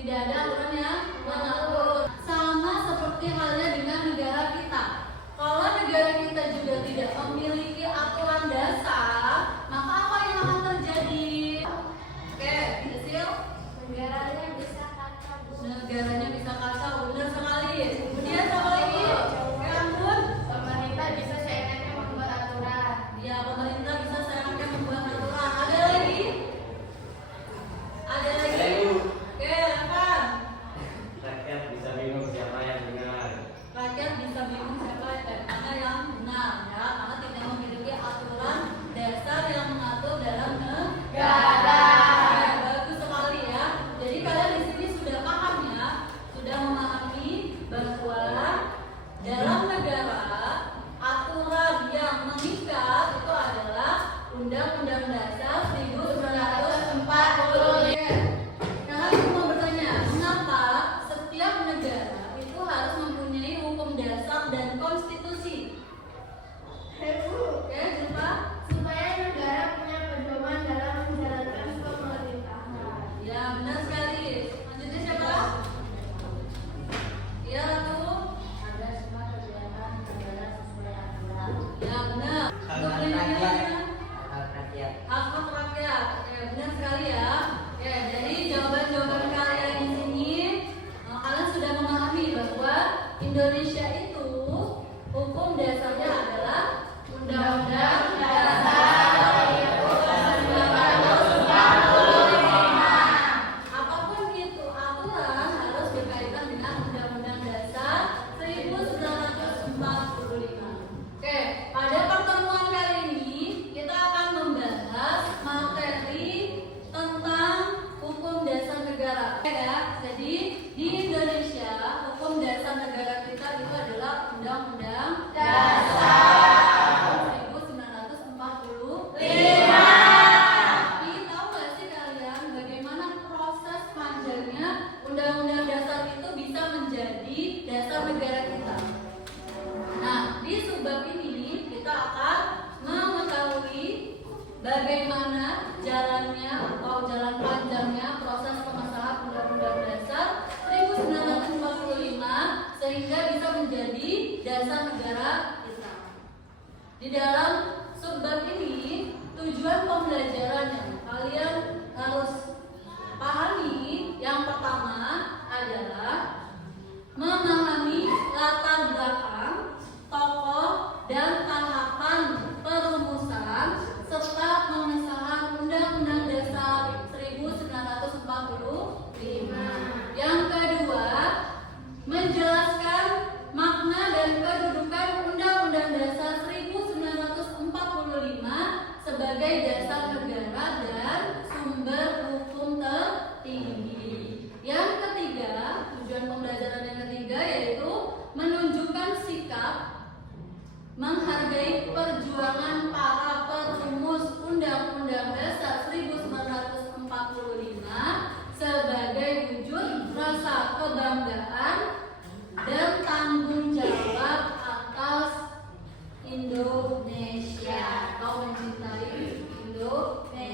Tidak ada aturan yang mengatur. Sama seperti halnya dengan negara kita. Kalau negara kita juga tidak memiliki aturan dasar, maka apa yang akan terjadi? Oke, Cecil? Negaranya bisa kacau. Negaranya bisa kacau, benar sekali. Kemudian apa lagi? Ampun. Pemerintah bisa seenaknya membuat aturan. Ya, pemerintah bisa seenaknya membuat aturan. Ada lagi? Ada lagi? Oke, apa? Rakyat bisa bingung siapa yang benar. Rakyat bisa bingung siapa mana yang benar, ya, karena tidak memiliki aturan dasar yang mengatur dalam negara. Bagus sekali ya. Jadi kalian di sini sudah paham ya, sudah memahami bahwa dalam negara aturan yang mengikat itu adalah Undang-Undang Dasar 1945. Sekarang aku mau bertanya, mengapa setiap negara itu harus mempunyai hukum dasar dan konstitusi? Oke, kenapa? Supaya negara punya pedoman dalam menjalankan pemerintahan. Ya, benar sekali. Lanjutnya siapa? Iya, Ratu. Ada semua kegiatan negara sesuai aturan. Ya, benar. Untuk melindungi Rakyat. hak-hak rakyat. Ya, benar sekali ya. Ya, jadi jawaban-jawaban kalian di sini kalian sudah memahami bahwa Indonesia itu hukum dasarnya adalah Undang-Undang Dasar 1945. Apapun itu aturan harus berkaitan dengan Undang-Undang Dasar 1945. Oke, pada pertemuan kali ini kita akan membahas materi tentang hukum dasar negara. Ya, jadi di Indonesia hukum dasar negara kita itu adalah Undang-Undang Dasar 1945. Tapi tahu nggak sih kalian bagaimana proses panjangnya Undang-Undang Dasar itu bisa menjadi dasar negara kita? Nah, di subbab ini kita akan mengetahui bagaimana jalannya atau jalan panjangnya proses pengesahan Undang-Undang Dasar 1945 sehingga bisa menjadi dasar negara kita. Di dalam subbab ini tujuan pembelajarannya kalian harus pahami yang pertama adalah memahami latar belakang, tokoh, dan tahapan perumusan serta pengesahan Undang-Undang Dasar 1945. Yang kedua, menjelaskan makna dan kedudukan Undang-Undang Dasar 1945 sebagai dasar negara dan sumber hukum tertinggi. Yang ketiga, tujuan pembelajaran yang ketiga yaitu menunjukkan sikap menghargai perjuangan para perumus Undang-Undang Dasar 1945 sebagai wujud rasa kebanggaan dan tanggung jawab atas Indonesia. Kau mencintai Indonesia.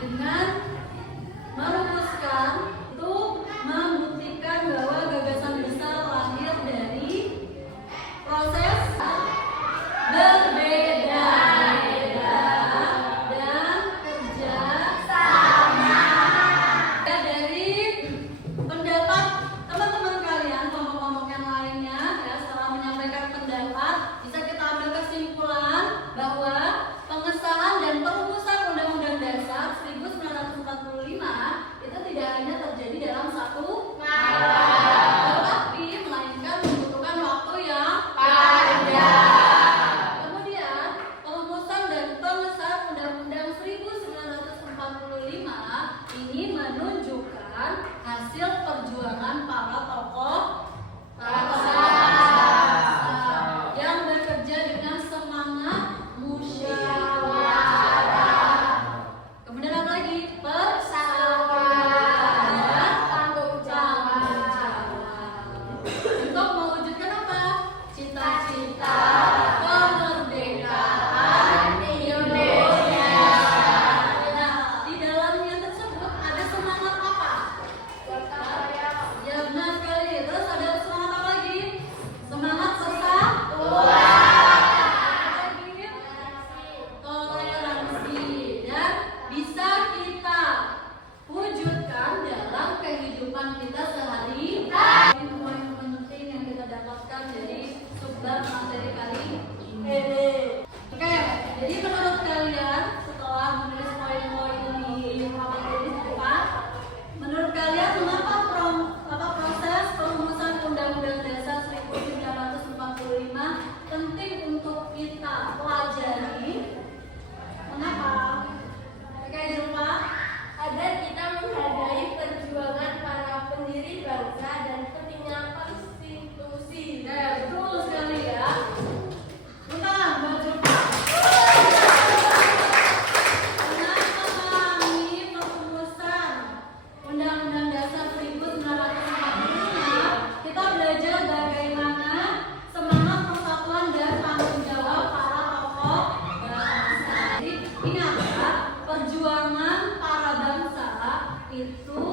dengan merumuskan itu membuktikan bahwa gagasan besar lahir dari proses berbeda dan kerja sama. Dari pendapat teman-teman kalian, kelompok-kelompok yang lainnya, ya, setelah menyampaikan pendapat, bisa kita ambil kesimpulan bahwa pengesahan dan perumusan Undang-Undang Dasar 1945 itu tidak hanya terjadi dalam satu malam, tetapi melainkan membutuhkan waktu yang panjang. Kemudian perumusan dan pengesahan Undang-Undang 1945 ini menunjukkan hasil perjuangan para tokoh bangsa yang bekerja dengan semangat musyawarah. Kemudian apa lagi? Persatuan dan tanggung jawab untuk mewujudkan apa? Cita-cita kemerdekaan Indonesia. Nah, di dalamnya tersebut ada semangat apa? Ya, benar sekali. Terus ada semangat apa lagi? Semangat toleransi, dan bisa kita wujudkan dalam kehidupan kita sehari-hari. Ini poin penting yang kita dapatkan dari subbab materi kali ini. Oke, jadi menurut kalian setelah menulis poin-poin di materi ini cepat, menurut kalian mengapa proses perumusan Undang-Undang Dasar 1945 penting untuk kita pelajari? Mengapa? Oke, lupa Agar kita menghargai perjuangan para pendiri bangsa dan pentingnya konstitusi. Betul sekali ya. Bukan, Mbak Julpa. Memahami perumusan Undang-Undang Dasar 1945, kita belajar bagaimana semangat persatuan dan tanggung jawab para tokoh bangsa. Jadi ini adalah perjuangan para bangsa itu